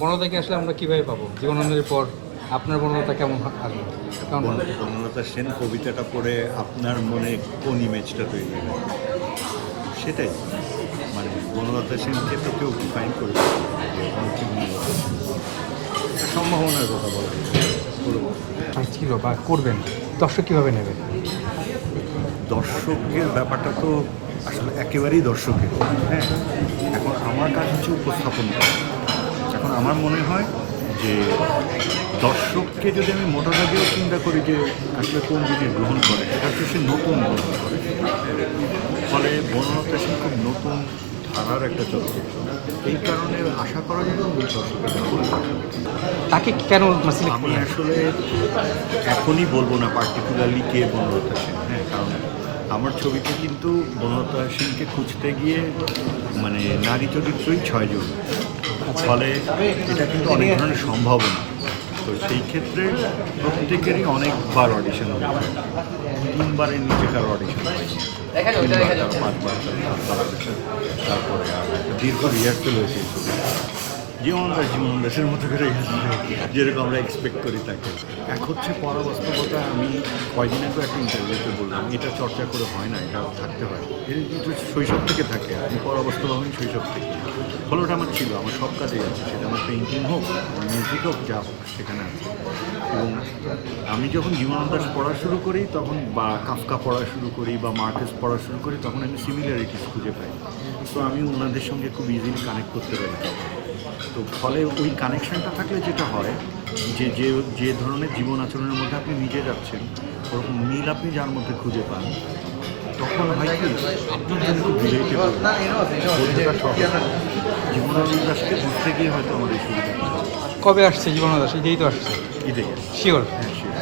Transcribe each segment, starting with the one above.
বনলতাকে আসলে আমরা কীভাবে পাবো? জীবনানন্দের পর আপনার বনলতা কেমন আসবে? কেমন হবে? বনলতা সেন কবিতাটা পড়ে আপনার মনে কোন ইমেজটা তৈরি হয় সেটাই, মানে বনলতা সেনকে তো কেউ ডিফাইন করে দিতে পারবে না যে উনি কি বনলতা সেন। একটা সম্ভাবনার কথা বলা করব। ছিল বা করবেন, দর্শক কীভাবে নেবে? দর্শকের ব্যাপারটা তো আসলে একেবারেই দর্শকের, হ্যাঁ। এখন আমার কাজ হচ্ছে উপস্থাপন করা। এখন আমার মনে হয় যে দর্শককে যদি আমি মোটা দাগেও চিন্তা করি যে আসলে কোন জিনিস গ্রহণ করে, সেটা হচ্ছে সে নতুন গ্রহণ করে। ফলে বনলতা সেন খুব নতুন ধারার একটা চলচ্চিত্র, এই কারণে আশা করা যায় ওই দর্শকের গ্রহণ করে। তাকে কেন সিলেক্ট আমি করলেন? আসলে এখনই বলবো না পার্টিকুলারলি কে বনলতা সেন, হ্যাঁ, কারণ আমার ছবিতে কিন্তু বনলতা সেনকে খুঁজতে গিয়ে মানে নারী চরিত্রই 6 জন, ফলে এটা কিন্তু অনেক ধরনের সম্ভাবনা। তো সেই ক্ষেত্রে প্রত্যেকেরই অনেকবার অডিশন হয়েছে, 3বারের নিচে কারো অডিশন হয়েছে, 5বার, তারপরে আর একটা দীর্ঘ রিহার্সেল হয়েছে এই ছবি। জীবন দাসের মতো করে যেরকম আমরা এক্সপেক্ট করি তাকে। এক হচ্ছে পরাবাস্তবতা, আমি কয়দিন আগে একটা ইন্টারভিউতে বললাম, এটা চর্চা করে হয় না, এটা থাকতে হয়। এটা শৈশব থেকে থাকে, আপনি পরাবাস্তব হবেন শৈশব থেকে। ফলে ওটা আমার ছিল, আমার সব কাজেই আছে, সেটা আমার পেইন্টিং হোক, আমার মিউজিক হোক, যা হোক সেখানে আছে। এবং আমি যখন জীবনানন্দ দাশ পড়া শুরু করি তখন, বা কাফকা পড়া শুরু করি, বা মার্কেস পড়া শুরু করি, তখন আমি সিমিলারিটিস খুঁজে পাই। তো আমি ওনাদের সঙ্গে খুব ইজিলি কানেক্ট করতে পারি। তো ফলে ওই কানেকশানটা থাকলে যেটা হয় যে যে যে ধরনের জীবন আচরণের মধ্যে আপনি নিজে যাচ্ছেন, ওরকম মিল আপনি যার মধ্যে খুঁজে পান, তখন হয় কি আপনার জন্য খুব রিলেটেবল বোঝাটা সহজ। জীবনানন্দ দাশকে বুঝতে গিয়ে হয়তো আমাদের সুবিধা কবে আসছে জীবনানন্দ দাশ? এই তো আসছে। ঈদে। শিওর? হ্যাঁ, sure।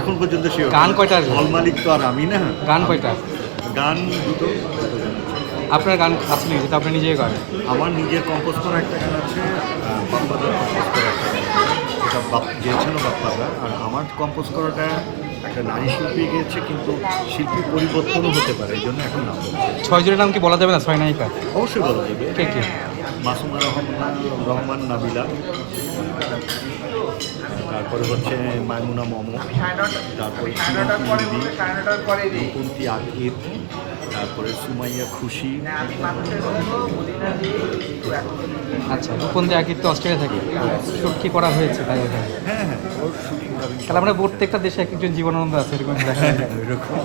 এখন পর্যন্ত সে গান কয়টা আসবে? হল মালিক তো আর আমি না। গান কয়টা? গান দুটো। আপনার গান আছে নাকি, যেটা আপনি নিজেই করেন? আমার নিজের কম্পোজ করা একটা গান আছে, বাপ্পাদার কম্পোজ করা একটা গান আছে, এটা গেয়েছিল বাপ্পাদা। আর আমার কম্পোজ করাটা একটা নারী শিল্পী গিয়েছে, কিন্তু শিল্পী পরিবর্তনও হতে পারে, এই জন্য এখন নাম বলছে। 6 জনের নাম কি বলা যাবে না? 6 নায়িকা অবশ্যই বলা যাবে। কে কে? মাসুমা রহমান নাবিলা, তারপরে হচ্ছে মাইমুনা মম, তারপরে রূপন্তী আকিব, তারপরে সুমাইয়া খুশি। আচ্ছা, রূপন্তী আকিব তো অস্ট্রেলিয়া থাকে, শুট কি করা হয়েছে তাই ওখানে? হ্যাঁ হ্যাঁ, ওর শুটিং তাহলে আমরা প্রত্যেকটা দেশে এক একজন জীবনানন্দ আছে, এরকম দেখা যায়। এরকম